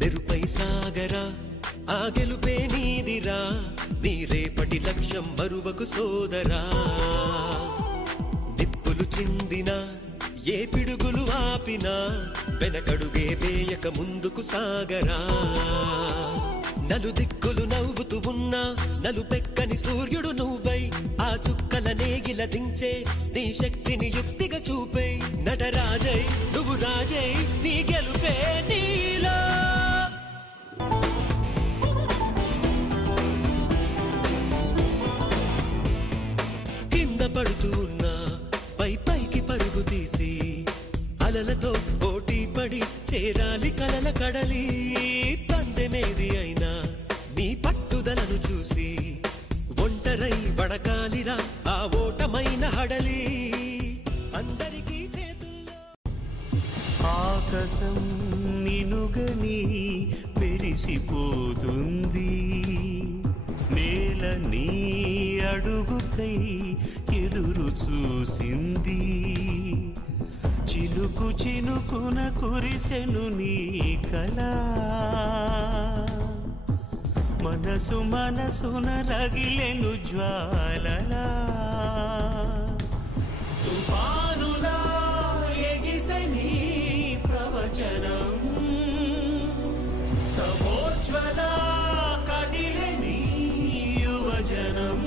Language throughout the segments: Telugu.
మెరుపై సాగరా ఆ గెలుపే నీదిరా నీ రేపటి లక్ష్యం మరువకు సోదరా నిప్పులు చిందినా ఏ పిడుగులు ఆపినా వెనకడుగే వేయక ముందుకు సాగరా నలు దిక్కులు నవ్వుతూ ఉన్నా నలుపెక్కని సూర్యుడు నువ్వై ఆ చుక్కల నేగిల దించే నీ శక్తిని యుక్తిగా చూపే నటరాజై నువ్వు రాజై నీ గెలుపే నీలో కింద పడుతూ ఉన్నా పైకి పరుగు తీసి అలలతో పోటీ పడి చేరాలి కలల కడలి పందెమేది అయినా నీ పట్టుదలను చూసి ఒంటరై వడకాలిరా ఆ ఓటమైన హడలి అందరికీ చేతుల్లో ఆకాశం నినుగని పెరిసిపోతుంది నేల నీ అడుగుకై ఎదురు చూసింది చినుకు చినుకున కురిసెను నీ కళ మనసు మనసున రగిలెను జ్వాలలా తుఫానులా ఎగిసె నీ ప్రవచనం తమోజ్వల కదిలె నీ యువజనం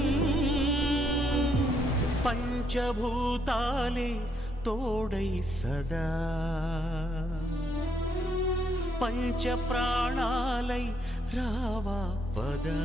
పంచభూతాలే తోడై సదా పంచ ప్రాణాలై రావా పదా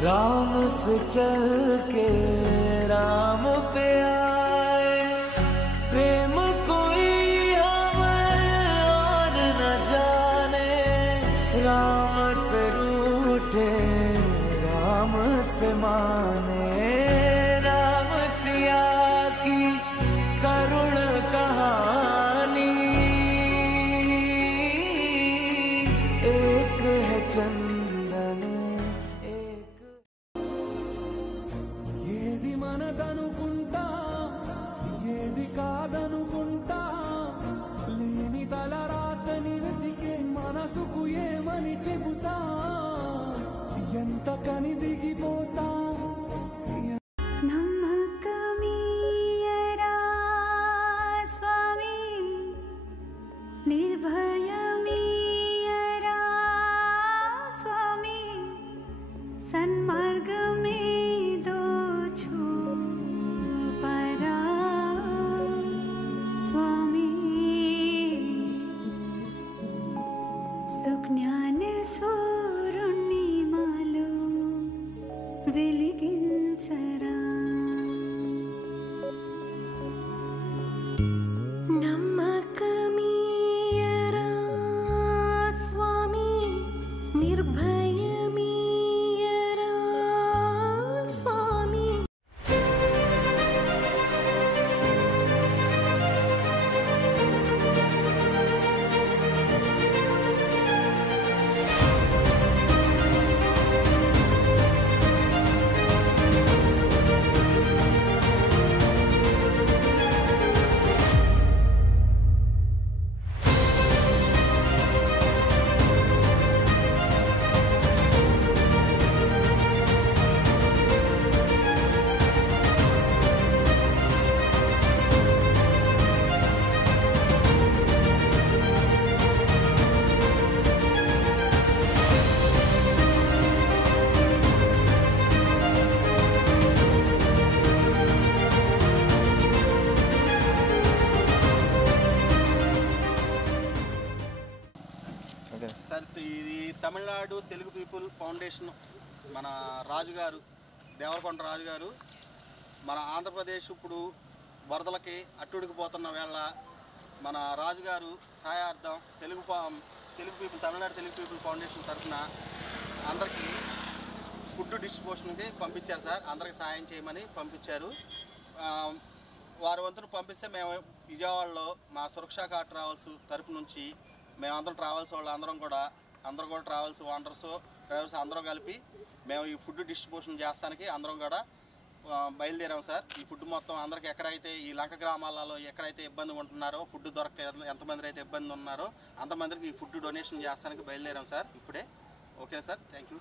राम से चल के राम पे आए प्रेम कोई हमें और न जाने राम से रूठे राम से माने राम सिया की करुण कहानी एक है चंदन మనదనుకుంటా ఏది కాదనుకుంటా లేని తలరాతని వెతికే మనసుకు ఏమని చెబుతా ఎంత కని దిగిపోతా నమ్మకమీయరా స్వామి నిర్భయమీయరా స్వామి సన్మార్గమే సుజ్ఞాన సూరుణ్ణి మాలో వెలిగించరా నమ్మకమీయరా స్వామి నిర్భయమీయరా స్వామి సార్ ఇది తమిళనాడు తెలుగు పీపుల్ ఫౌండేషన్ మన రాజుగారు దేవరకొండ రాజుగారు మన ఆంధ్రప్రదేశ్ ఇప్పుడు వరదలకి అట్టుడికిపోతున్న వేళ మన రాజుగారు సహాయార్థం Telugu people Tamil Nadu Telugu people foundation తరఫున అందరికీ ఫుడ్ డిస్ట్రిబ్యూషన్కి పంపించారు సార్. అందరికి సహాయం చేయమని పంపించారు. వారి వంతును పంపిస్తే మేము విజయవాడలో మా సురక్షా కార్ ట్రావెల్స్ తరపు నుంచి మేమందరం ట్రావెల్స్ వాళ్ళు అందరూ కూడా ట్రావెల్స్ ఓనర్స్ డ్రైవర్స్ అందరం కలిపి మేము ఈ ఫుడ్ డిస్ట్రిబ్యూషన్ చేస్తానికి అందరం కూడా బయలుదేరాం సార్. ఈ ఫుడ్ మొత్తం అందరికి ఎక్కడైతే ఈ లంక గ్రామాలలో ఎక్కడైతే ఇబ్బంది ఉంటున్నారో ఫుడ్ దొరక ఎంతమంది అయితే ఇబ్బంది ఉన్నారో అంతమందికి ఈ ఫుడ్ డొనేషన్ చేస్తానికి బయలుదేరాం సార్ ఇప్పుడే. Okay sir, thank you.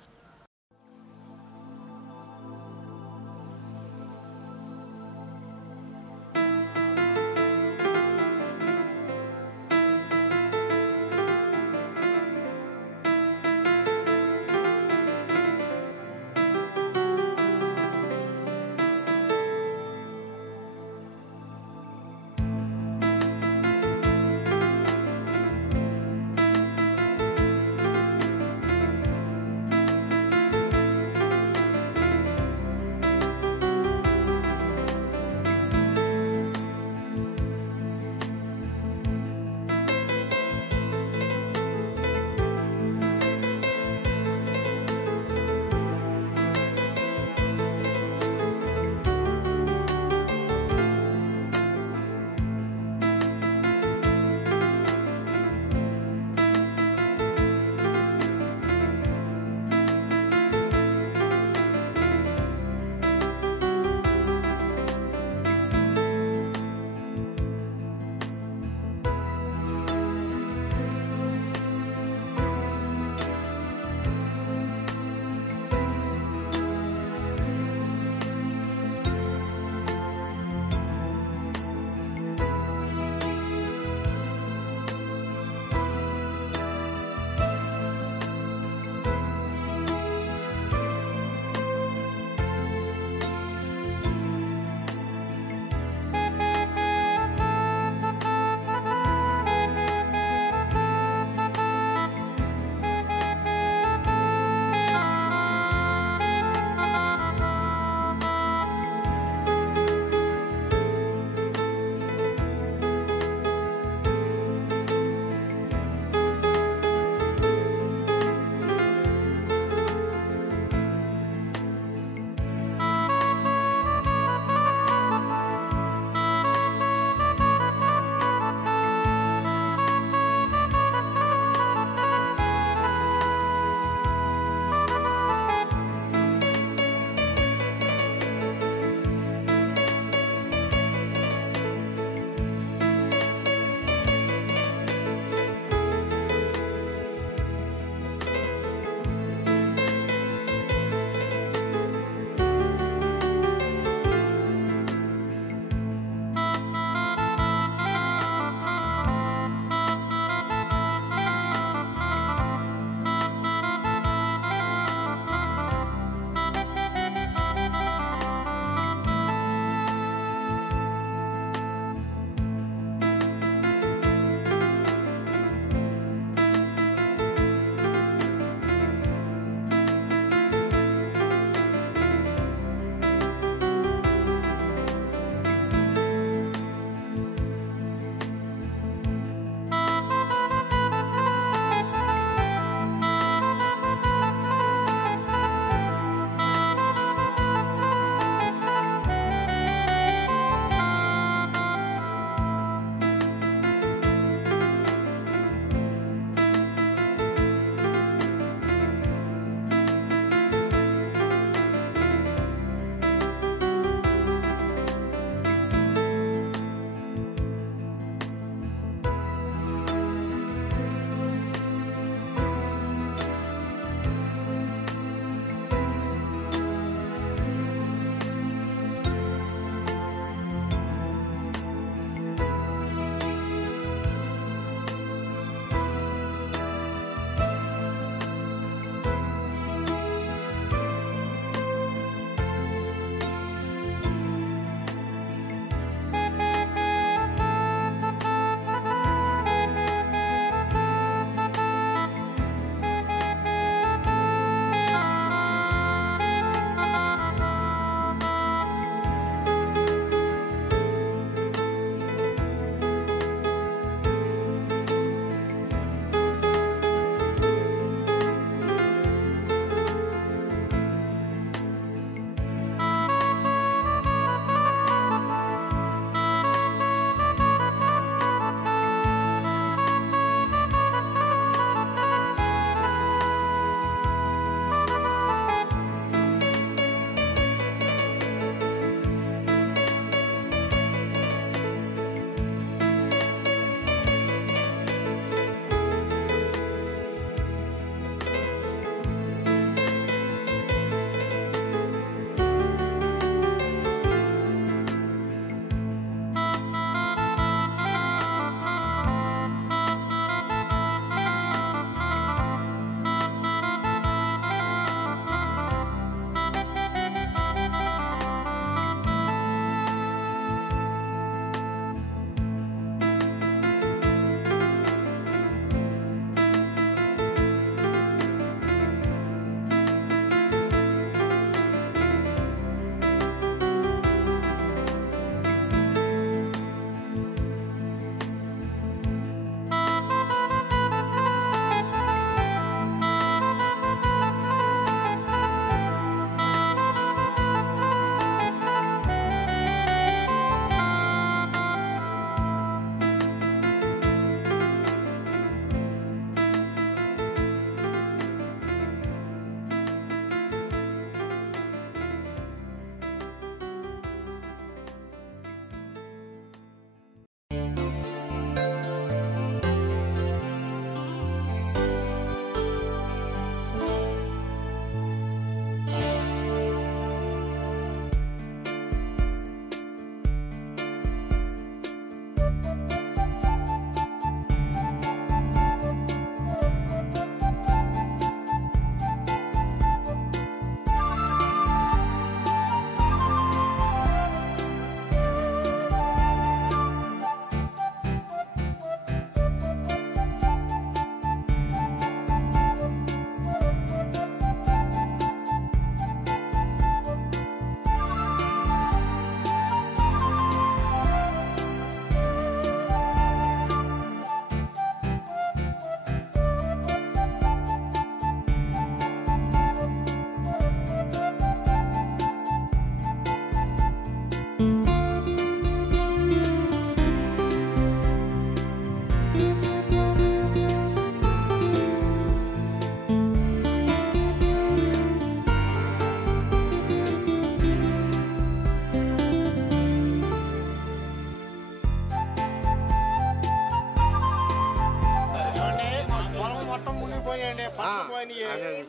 పోయినాయి,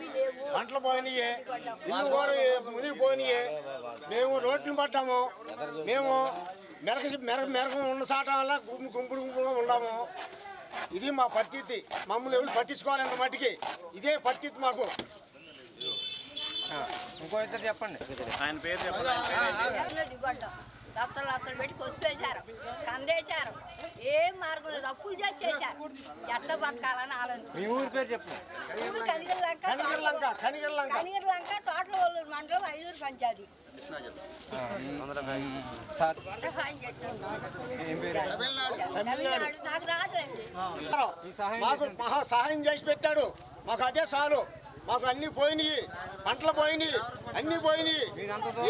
పంటలు పోయినాయి, ఇల్లు కూడా మునిగిపోయినాయి. మేము రోడ్లు పడ్డాము. మేము మెరక ఉన్న చాటం వల్ల గుంపుడుగా ఉన్నాము. ఇది మా పరిస్థితి. మమ్మల్ని ఎవరు పట్టించుకోవాలి అంత మట్టికి. ఇదే పరిస్థితి మాకు. ఇంకో ఇద్దరు చెప్పండి. ఆయన పేరు చెప్పండి. లత్తలు పెట్టి కొసిపేశారు, కందేశారు. ఏం మార్గం లేదు, అప్పులు చేసేసారు. ఎట్లా బతకాలని ఆలోచించారు. మీ ఊరి పేరు చెప్పండి. ఊరు కనిగిరిలంక తోటలూరు మండలం ఐలూరు పంచాయతీ. నాకు రాదండి. మాకు మహా సహాయం చేసి పెట్టాడు. మాకు అదే చాలు. మాకు అన్ని పోయినాయి, పంటలు పోయినాయి, అన్ని పోయినాయి.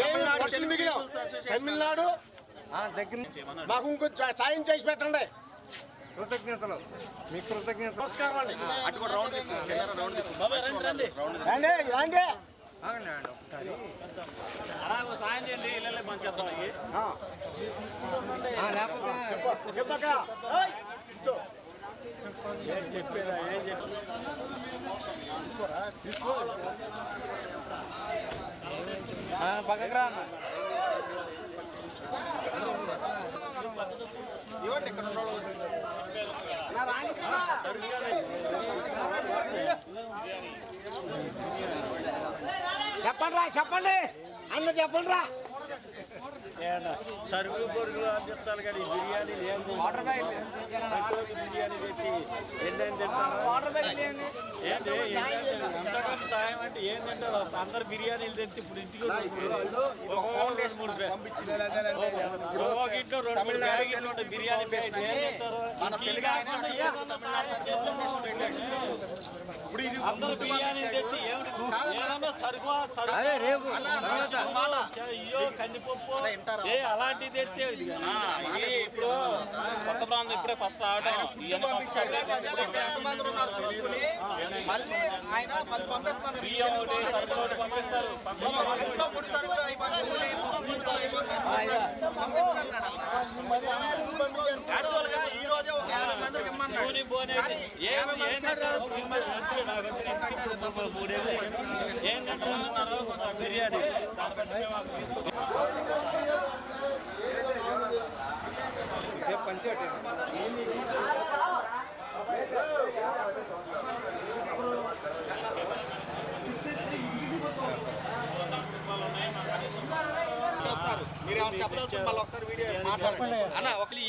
ఏమి వర్షాలు మిగిలినాం. తమిళనాడు మాకు ఇంకో సాయం చేసి పెట్టండి. కృతజ్ఞతలు. మీకు కృతజ్ఞతలు. నమస్కారం అండి. సాయం చేయండి, ఇళ్ళలో పంచేద్దాం. చెప్పేదా ఏం చెప్పి పక్కకు రా. ఇవ్వండి ఇక్కడ చెప్పండి అన్న చెప్పండి రా. సరుకులు పొరుగులు అందిస్తారు కానీ బిర్యానీ లేదు. బిర్యానీ పెట్టి ఏంటని తింటారు. ఎంతకంటే సాయం అంటే ఏం తింటారు. అందరు బిర్యానీలు తెచ్చి ఇప్పుడు ఇంటికి ఒక్కొక్క 2-3 ఇంట్లో 2-3 బ్యాగులు ఉంటాయి బిర్యానీ ప్యాకెట్. ఏం తింటారు. అందరు బిర్యానీ తెచ్చి ఏమన్నా సరుకు అయ్యో కందిపప్పు అలాంటివి తెచ్చే. ఇప్పుడు కొత్త ప్రాంతం ఇప్పుడే ఫస్ట్ రావడం. బిర్యానీ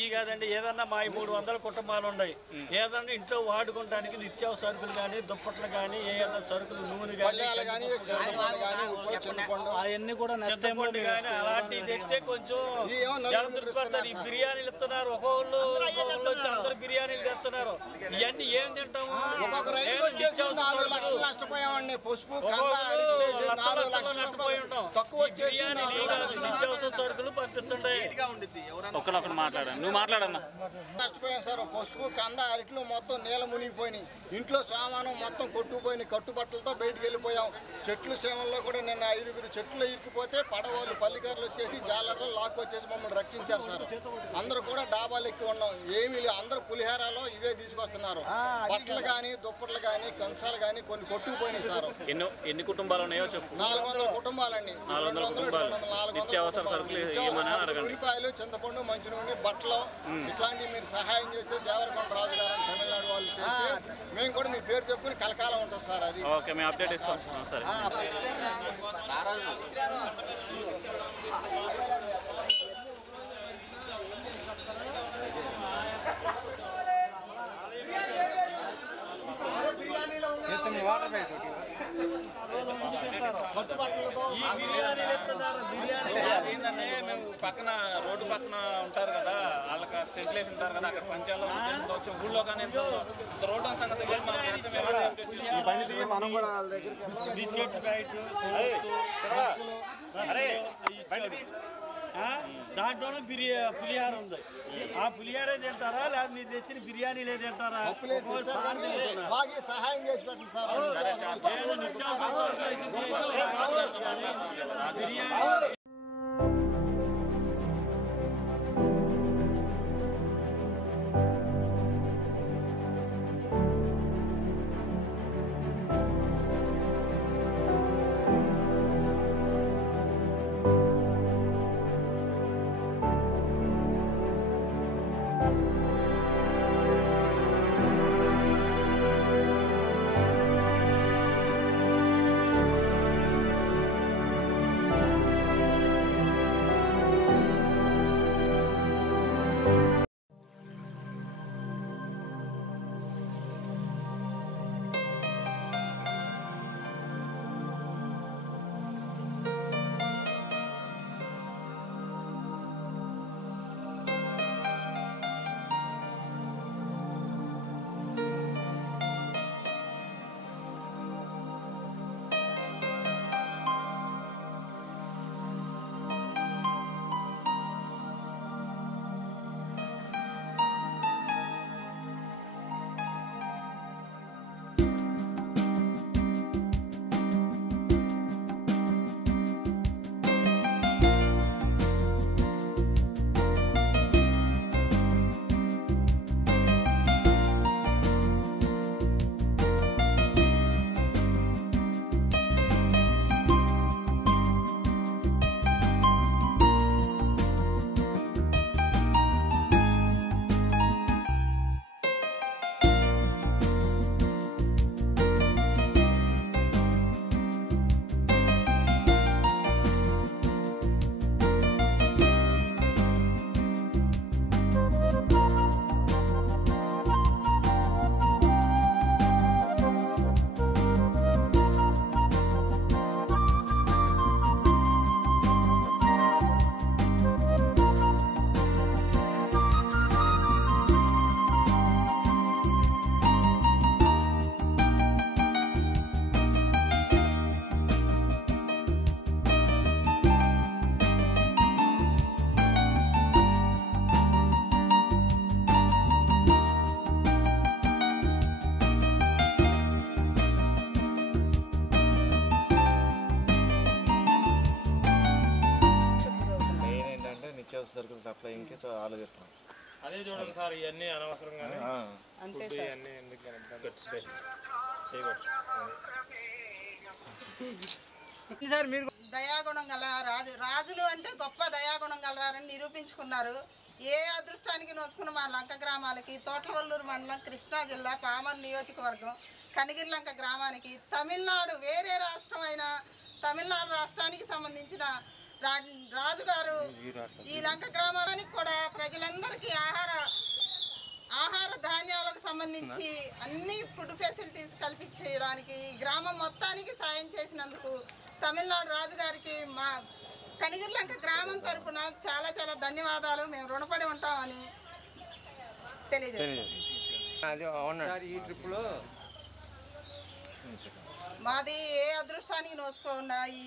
ఈ కాదండి. ఏదన్నా మా 300 కుటుంబాలు ఉన్నాయి. ఏదన్నా ఇంట్లో వాడుకోవడానికి నిత్యావసర సరుకులు కానీ, దుప్పట్లు కానీ, ఏదన్నా సరుకులు, నూనె కానీ, అవన్నీ కూడా నష్టపడి కానీ అలాంటివి తెస్తే కొంచెం జలదుర్పడతారు. ఈ బిర్యానీలు ఇస్తున్నారు. ఒక్కొక్కళ్ళు అందరు బిర్యానీలు తెస్తున్నారు. ఇవన్నీ ఏం తింటాము. నష్టపోయి ఉంటాం. నిత్యావసర సరుకులు పంపించండి. ఒకరు మాట్లాడండి. నువ్వు మాట్లాడన్నా. నష్టపోయాం సార్. పసుపు, కంద, అరిట్లు మొత్తం నీళ్ళ మునిగిపోయినాయి. ఇంట్లో సామానం మొత్తం కొట్టుకుపోయినాయి. కట్టుబట్టలతో బయటికి వెళ్ళిపోయాం. చెట్లు సేవల్లో కూడా నిన్న 5 చెట్లు ఇరికిపోతే పడవలు పల్లికారులు వచ్చేసి జాలర్లు లాక్కొచ్చేసి మమ్మల్ని రక్షించారు సార్. అందరూ కూడా డాబాలు ఎక్కి ఉన్నాం. ఏమీ లేదు. అందరూ పులిహారాలో ఇవే తీసుకొస్తున్నారు. బట్టలు కానీ, దుప్పట్లు కానీ, కంచాలు కానీ కొన్ని కొట్టుకుపోయినాయి సార్. ఎన్ని కుటుంబాలు ఉన్నాయో చెప్పు. 400 కుటుంబాలండి. 400 ఉల్లిపాయలు, చింతపండు, మంచినూనె, బట్టలు ఇట్లాంటివి మీరు సహాయం చేస్తే దేవరకొండ రాజు గారు తమిళనాడు వాళ్ళు చేస్తే మేము కూడా మీ పేరు చెప్పుకుని కలకాలం ఉంటుంది సార్. అది ఓకే, మేము అప్డేట్ ఇస్తాం. సరే ఏంటంటే మేము పక్కన రోడ్డు పక్కన ఉంటారు కదా, వాళ్ళకి స్టెంట్లేసి ఉంటారు కదా, అక్కడ పంచాల్లో ఊళ్ళో కానీ రోడ్డు సంగతి బిస్కెట్ దాంట్లోనే పులిహార ఉంది. ఆ పులిహారే తింటారా లేదా మీరు తెచ్చిన బిర్యానీలే తింటారా? సహాయం చేసి పెట్టండి సార్. బిర్యానీ సరుకులు సప్లైంగ్కి ఆలోచిస్తాం. అదే చూడండి సార్, ఇవన్నీ అనవసరంగానే ఫుడ్ ఇవన్నీ ఎందుకు దయాగుణం గల రాజులు అంటే గొప్ప దయాగుణం గలరారని నిరూపించుకున్నారు. ఏ అదృష్టానికి నోచుకున్న మా లంక గ్రామాలకి తోటవల్లూరు మండలం కృష్ణా జిల్లా పామర్ నియోజకవర్గం కనిగిరిలంక గ్రామానికి తమిళనాడు వేరే రాష్ట్రం అయిన తమిళనాడు రాష్ట్రానికి సంబంధించిన రాజుగారు ఈ లంక గ్రామానికి కూడా ప్రజలందరికీ ఆహార ధాన్యాలకు సంబంధించి అన్ని ఫుడ్ ఫెసిలిటీస్ కల్పించడానికి గ్రామం మొత్తానికి సాయం చేసినందుకు తమిళనాడు రాజుగారికి మా కనిగిరిలంక గ్రామం తరపున చాలా చాలా ధన్యవాదాలు. మేము రుణపడి ఉంటామని తెలియజేస్తాం. మాది ఏ అదృష్టానికి నోచుకోకుండా ఈ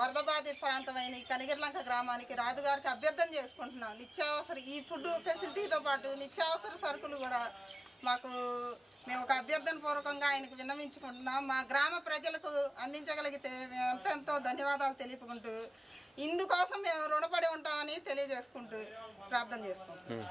వరద బాధిత ప్రాంతమైన ఈ కనిగిరిలంక గ్రామానికి రాజుగారికి అభ్యర్థన చేసుకుంటున్నాం. నిత్యావసర ఈ ఫుడ్ ఫెసిలిటీతో పాటు నిత్యావసర సరుకులు కూడా మాకు మేము ఒక అభ్యర్థన పూర్వకంగా ఆయనకు విన్నవించుకుంటున్నాం. మా గ్రామ ప్రజలకు అందించగలిగితే మేము ఎంతో ధన్యవాదాలు తెలుపుకుంటూ ఇందుకోసం మేము రుణపడి ఉంటామని తెలియజేసుకుంటూ ప్రార్థన చేసుకుంటాం.